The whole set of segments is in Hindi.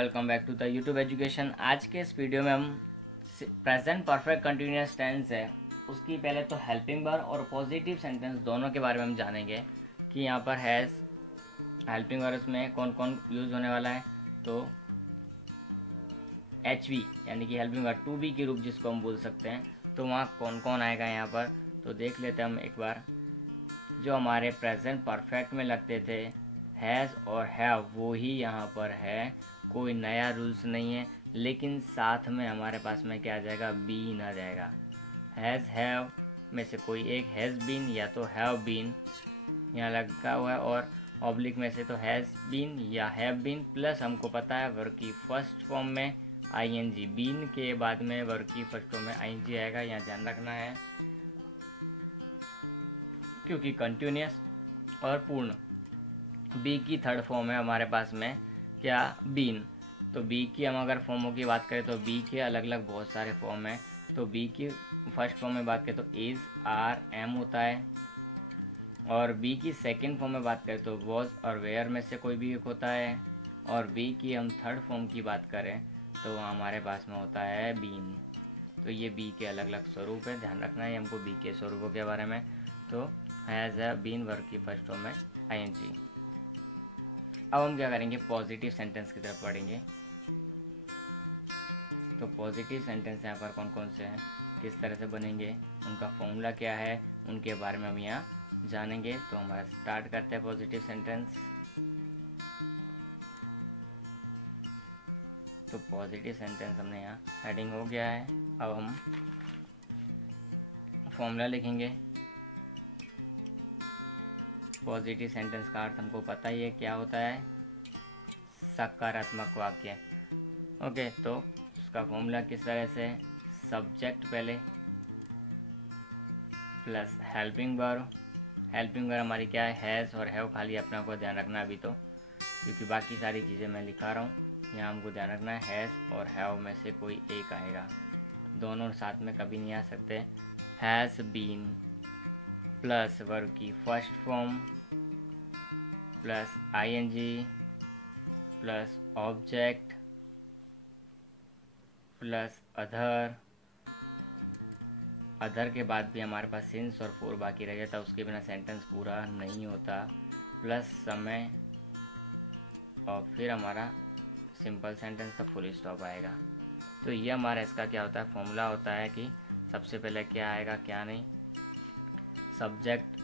Welcome back to the YouTube education. आज के इस वीडियो में हम प्रेजेंट परफेक्ट कंटिन्यूअस टेंस है उसकी पहले तो हेल्पिंग वर्ब और पॉजिटिव सेंटेंस दोनों के बारे में हम जानेंगे कि यहाँ पर हैज़ हेल्पिंग वर्ब में कौन कौन यूज होने वाला है। तो HV यानी कि हेल्पिंग वर्ब टू बी के रूप जिसको हम बोल सकते हैं, तो वहाँ कौन कौन आएगा यहाँ पर तो देख लेते हैं हम एक बार। जो हमारे प्रेजेंट परफेक्ट में लगते थे हैज़ और हैव वो ही यहाँ पर है, कोई नया रूल्स नहीं है। लेकिन साथ में हमारे पास में क्या आ जाएगा, बीन आ जाएगा। हैज़ हैव में से कोई एक हैज़ बीन या तो हैव बीन यहाँ लगा हुआ है, और ऑब्लिक में से तो हैज़ बीन या हैव बीन, प्लस हमको पता है वर्ब की फर्स्ट फॉर्म में ING, बीन के बाद में वर्ब की फर्स्ट फॉर्म में ING आएगा, यहाँ ध्यान रखना है क्योंकि कंटिन्यूअस और पूर्ण। बी की थर्ड फॉर्म है हमारे पास में क्या, बीन। तो बी की हम अगर फॉर्मों की बात करें तो बी के अलग अलग बहुत सारे फॉर्म हैं। तो बी की फर्स्ट फॉर्म में बात करें तो इज, आर, एम होता है, और बी की सेकंड फॉर्म में बात करें तो वॉज और वेयर में से कोई भी एक होता है, और बी की हम थर्ड फॉर्म की बात करें तो हमारे पास में होता है बीन। तो ये बी के अलग अलग स्वरूप है, ध्यान रखना है हमको बी के स्वरूपों के बारे में। तो हैज़ है बीन वर्ब की फर्स्ट फॉर्म में ING। अब हम क्या करेंगे, पॉजिटिव सेंटेंस की तरफ पढ़ेंगे। तो पॉजिटिव सेंटेंस यहाँ पर कौन कौन से हैं, किस तरह से बनेंगे, उनका फॉर्मूला क्या है, उनके बारे में हम यहाँ जानेंगे। तो हमारा स्टार्ट करते हैं पॉजिटिव सेंटेंस। तो पॉजिटिव सेंटेंस हमने यहाँ हेडिंग हो गया है। अब हम फॉर्मूला लिखेंगे। पॉजिटिव सेंटेंस का अर्थ हमको पता ही है क्या होता है, सकारात्मक वाक्य। ओके, तो उसका फॉर्मूला किस तरह से, सब्जेक्ट पहले plus helping verb. Helping verb हमारी क्या है, हैज़ और हैव, खाली अपना को ध्यान रखना अभी तो, क्योंकि बाकी सारी चीज़ें मैं लिखा रहा हूँ। यहाँ हमको ध्यान रखना है हैज़ और हैव में से कोई एक आएगा, दोनों साथ में कभी नहीं आ सकते। हैज़ बीन प्लस वर्ब की first form plus ING plus object plus other. Other के बाद भी हमारे पास सिंस और फोर बाकी रह जाता, उसके बिना सेंटेंस पूरा नहीं होता, प्लस समय, और फिर हमारा सिंपल सेंटेंस का फुल स्टॉप आएगा। तो ये हमारा इसका क्या होता है, फॉर्मूला होता है कि सबसे पहले क्या आएगा क्या नहीं, subject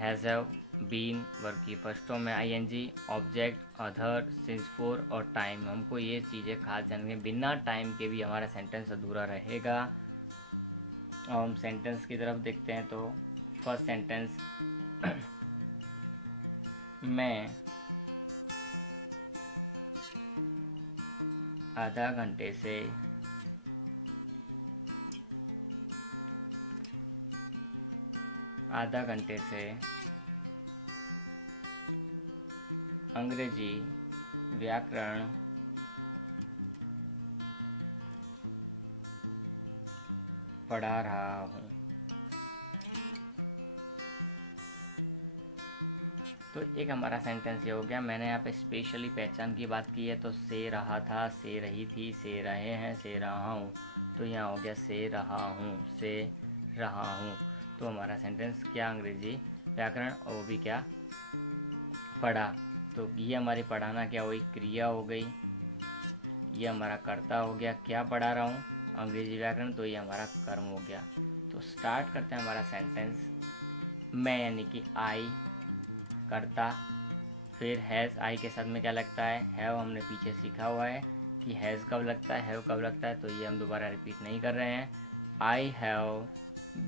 has have been verb की फर्स्ट फॉर्म में ING, object, other, since for और टाइम। हमको ये चीज़ें खास जाननी, बिना टाइम के भी हमारा सेंटेंस अधूरा रहेगा। और हम सेंटेंस की तरफ देखते हैं तो फर्स्ट सेंटेंस, मैं आधा घंटे से अंग्रेजी व्याकरण पढ़ा रहा हूँ। तो एक हमारा सेंटेंस ये हो गया। मैंने यहाँ पे स्पेशली पहचान की बात की है, तो से रहा था, से रही थी, से रहे हैं, से रहा हूँ। तो यहाँ हो गया से रहा हूँ, से रहा हूँ। तो हमारा सेंटेंस क्या, अंग्रेजी व्याकरण, और वो भी क्या, पढ़ा। तो ये हमारी पढ़ाना क्या हुई, क्रिया हो गई। ये हमारा कर्ता हो गया, क्या पढ़ा रहा हूँ, अंग्रेजी व्याकरण, तो ये हमारा कर्म हो गया। तो स्टार्ट करते हैं हमारा सेंटेंस। मैं यानी कि आई कर्ता, फिर हैज़ आई के साथ में क्या लगता है, हैव। हमने पीछे सीखा हुआ है कि हैज़ कब लगता है, हैव कब लगता है, तो ये हम दोबारा रिपीट नहीं कर रहे हैं। आई हैव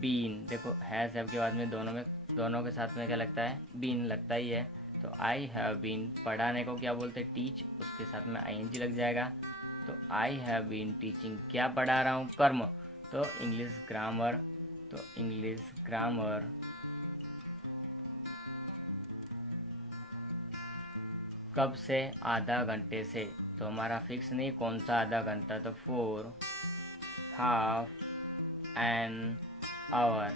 बीन, देखो हैज़ हैव के बाद में दोनों के साथ में क्या लगता है, बीन लगता ही है। तो आई हैव बीन, पढ़ाने को क्या बोलते हैं, टीच, उसके साथ में ING लग जाएगा। तो आई हैव बीन टीचिंग, क्या पढ़ा रहा हूँ, कर्म। तो इंग्लिश ग्रामर, तो इंग्लिश ग्रामर कब से, आधा घंटे से। तो हमारा फिक्स नहीं कौन सा आधा घंटा, तो 4 हाफ एन आवर।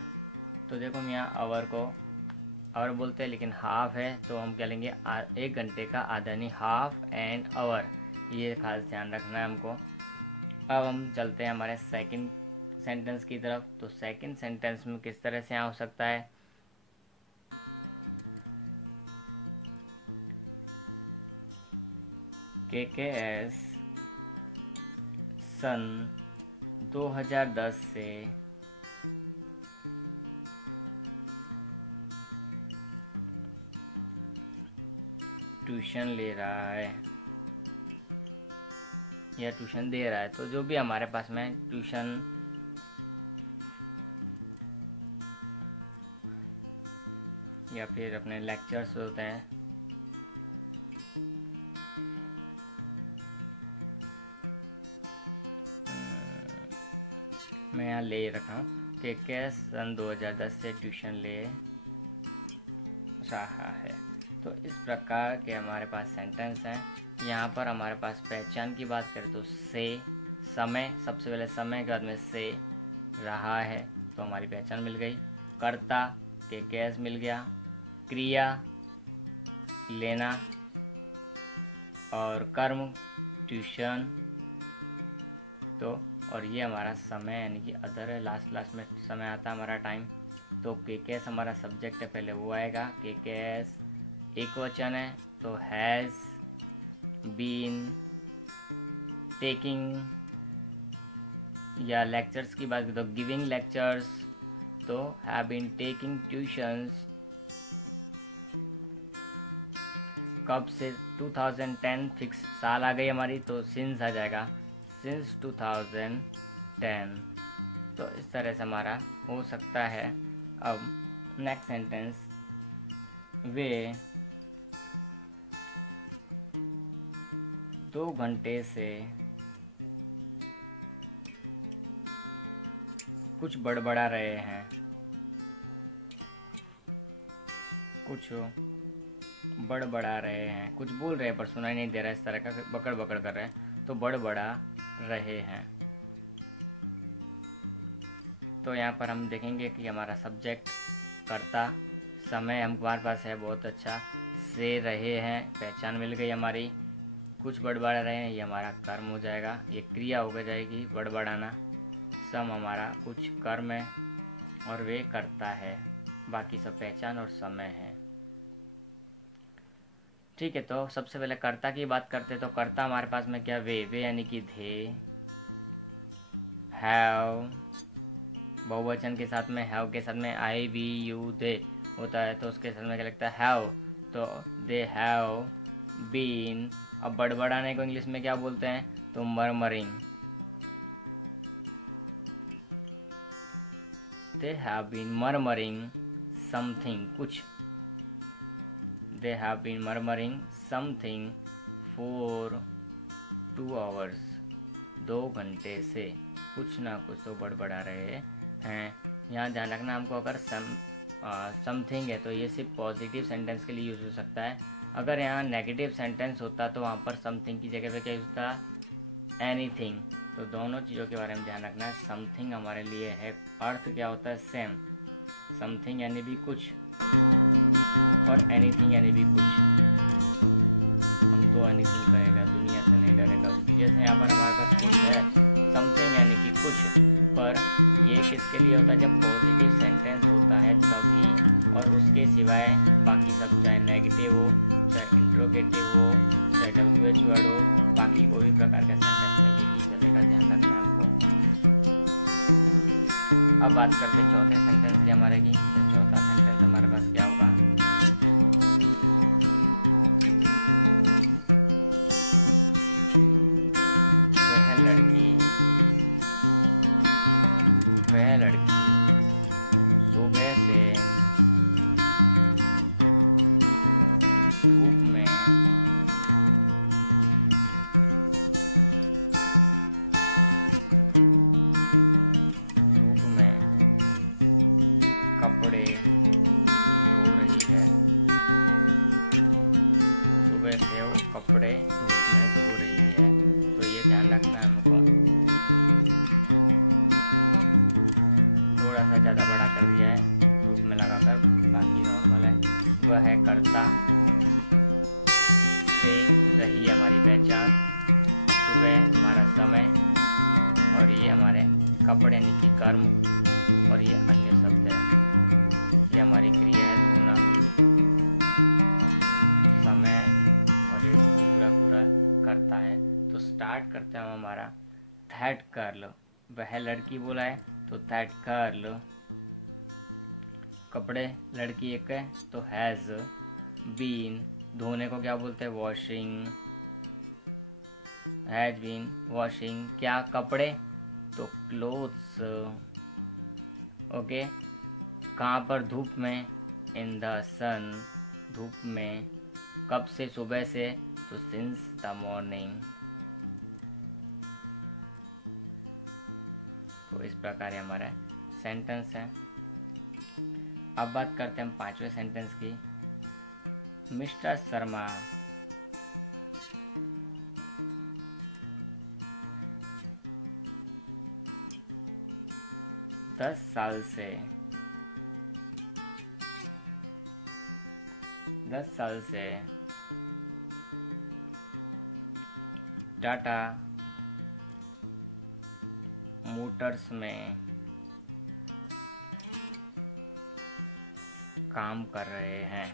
तो देखो हम यहाँ आवर को आवर बोलते हैं, लेकिन हाफ है तो हम क्या लेंगे 1 घंटे का आधा, नहीं हाफ एन आवर, ये खास ध्यान रखना है हमको। अब हम चलते हैं हमारे सेकंड सेंटेंस की तरफ। तो सेकंड सेंटेंस में किस तरह से यहाँ हो सकता है, KKS सन 2010 से ट्यूशन ले रहा है या ट्यूशन दे रहा है। तो जो भी हमारे पास में ट्यूशन या फिर अपने लेक्चर्स होते हैं, मैं यहाँ ले रखा हूँ KKS सन 2010 से ट्यूशन ले रहा है। तो इस प्रकार के हमारे पास सेंटेंस हैं। यहाँ पर हमारे पास पहचान की बात करें तो से, समय, सबसे पहले समय के बाद में से रहा है तो हमारी पहचान मिल गई। कर्ता KKS मिल गया, क्रिया लेना और कर्म ट्यूशन, तो और ये हमारा समय यानी कि अदर है, लास्ट में समय आता है हमारा टाइम। तो KKS हमारा सब्जेक्ट है, पहले वो आएगा। KKS एक वचन है तो हैज़ बीन टेकिंग, या लेक्चर्स की बात करें तो गिविंग लेक्चर्स, तो हैव बीन टेकिंग ट्यूशंस। कब से 2010 फिक्स साल आ गई हमारी, तो सिंस आ जाएगा, सिंस 2010। तो इस तरह से हमारा हो सकता है। अब नेक्स्ट सेंटेंस, वे 2 घंटे से कुछ बड़बड़ा रहे हैं, कुछ बड़बड़ा रहे हैं, कुछ बोल रहे हैं पर सुनाई नहीं दे रहा है, इस तरह का बकड़ बकड़ कर रहे हैं, तो बड़बड़ा रहे हैं। तो यहाँ पर हम देखेंगे कि हमारा सब्जेक्ट, कर्ता, समय हमारे पास है, बहुत अच्छा। से रहे हैं, पहचान मिल गई हमारी। कुछ बड़बड़ा रहे हैं, ये हमारा कर्म हो जाएगा, ये क्रिया हो जाएगी बड़बड़ाना। सम हमारा कुछ कर्म है और वे करता है, बाकी सब पहचान और समय है। ठीक है, तो सबसे पहले कर्ता की बात करते तो कर्ता हमारे पास में क्या, वे यानी कि थे। हैव बहुवचन के साथ में, हैव के साथ में आई वी यू दे होता है, तो उसके साथ में क्या लगता है, हैव, तो दे हैव बीन। अब बड़बड़ाने को इंग्लिश में क्या बोलते हैं, तो murmuring. They have been murmuring something, कुछ। They have been murmuring something for 2 hours, 2 घंटे से कुछ ना कुछ तो बड़बड़ा रहे हैं। यहाँ ध्यान रखना हमको, अगर समथिंग है तो ये सिर्फ पॉजिटिव सेंटेंस के लिए यूज हो सकता है। अगर यहाँ नेगेटिव सेंटेंस होता तो वहाँ पर समथिंग की जगह पे क्या यूज होता, एनीथिंग। तो दोनों चीज़ों के बारे में ध्यान रखना है। समथिंग हमारे लिए है, अर्थ क्या होता है, सेम। समथिंग यानी भी कुछ और एनीथिंग यानी भी कुछ। हमको एनीथिंग कहेगा, दुनिया से नहीं डरेगा, जैसे यहाँ पर हमारे पास है समथिंग यानी कि कुछ, पर ये किसके लिए होता है, जब पॉजिटिव सेंटेंस होता है तभी, और उसके सिवाय बाकी सब चाहे नेगेटिव हो, चाहे इंट्रोगेटिव हो, चाहे डब्ल्यूएच वर्ड हो, बाकी कोई प्रकार का सेंटेंस में ये चीज़ का ध्यान रखना है। अब बात करते हैं चौथे सेंटेंस की हमारे की। चौथा सेंटेंस हमारे पास क्या होगा, वह लड़की सुबह से धूप में कपड़े धो रही है। सुबह से वो कपड़े धो रही है, तो ये ध्यान रखना है हमको। थोड़ा सा ज़्यादा बड़ा कर दिया है तो उसमें लगा कर बाकी नॉर्मल है। गर्ल, वह लड़की बोला है तो दैट गर्ल। कपड़े लड़की एक है तो हैज बीन, धोने को क्या बोलते हैं वॉशिंग, हैज बीन वॉशिंग क्या कपड़े तो क्लोथ्स। ओके, कहाँ पर धूप में, इन द सन, धूप में, कब से सुबह से तो सिंस द मॉर्निंग। तो इस प्रकार हमारा सेंटेंस है। अब बात करते हैं हम पांचवें सेंटेंस की। मिस्टर शर्मा 10 साल से टाटा मोटर्स में काम कर रहे हैं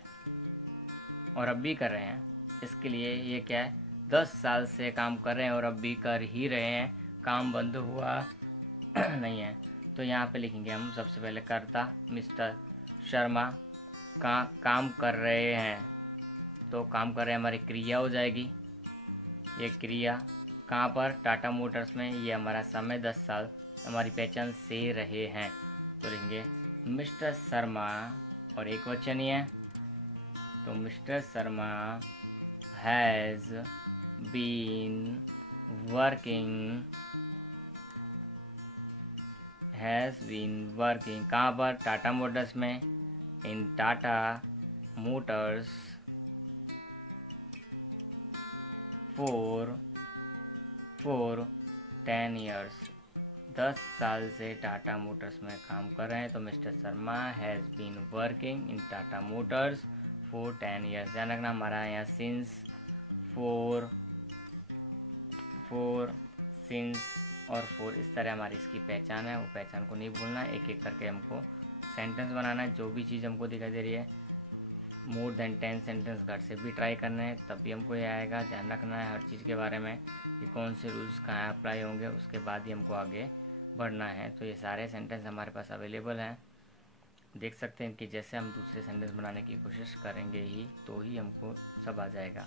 और अब भी कर रहे हैं। इसके लिए ये क्या है, 10 साल से काम कर रहे हैं और अब भी कर ही रहे हैं, काम बंद हुआ नहीं है। तो यहाँ पे लिखेंगे हम सबसे पहले कर्ता मिस्टर शर्मा का काम कर रहे हैं, तो काम कर रहे हैं हमारी क्रिया हो जाएगी। ये क्रिया कहाँ पर, टाटा मोटर्स में। ये हमारा समय 10 साल, हमारी पहचान से रहे हैं, तो लिखेंगे मिस्टर शर्मा और एक वचन ही है तो mister Sharma has been working कहाँ पर, टाटा मोटर्स में, in Tata Motors for 10 years, 10 साल से टाटा मोटर्स में काम कर रहे हैं। तो mister Sharma has been working in Tata Motors for 10 years। ध्यान रखना हमारा यहाँ सिंस, और फोर इस तरह हमारी इसकी पहचान है, वो पहचान को नहीं भूलना। एक एक करके हमको सेंटेंस बनाना है। जो भी चीज़ हमको दिखाई दे रही है, मोर देन 10 सेंटेंस घर से भी ट्राई करना है, तभी हमको ये आएगा। ध्यान रखना है हर चीज़ के बारे में कि कौन से रूल्स कहाँ अप्लाई होंगे, उसके बाद ही हमको आगे बढ़ना है। तो ये सारे सेंटेंस हमारे पास अवेलेबल हैं, देख सकते हैं कि जैसे हम दूसरे सेंटेंस बनाने की कोशिश करेंगे ही तो ही हमको सब आ जाएगा।